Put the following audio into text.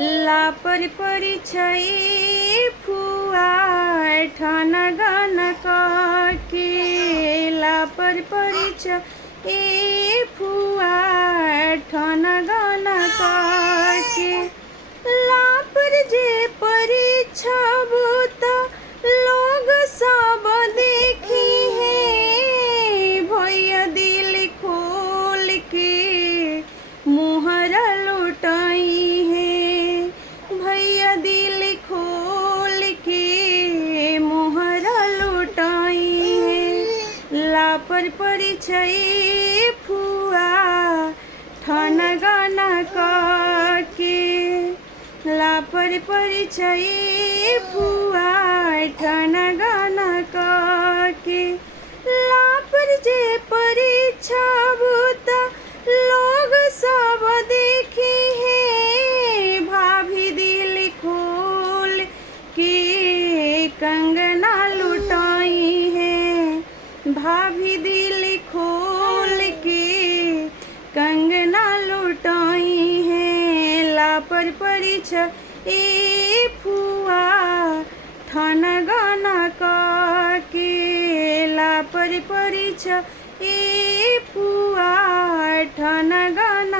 लापर परिचय फुआ ठन गन के लापर परिचय फुआ ठन गन के लापर जे परिछब त लोग सब देखी है भैया दिल खोल के मुहर लुटाई है भैया दिल खोल के मुहर लुटाई है लापर परिचय फुआ ठन गन के लापर परिचय फुआ ठन गन के लापर जे परिछब त लोग सब देखी है भाभी दिल खोल के कंगना लुटाई है भाभी दिल खोल के कंगना लुटाई है लापर परिचय फुआ ठन गन के लापर परिचय फुआ ठन गन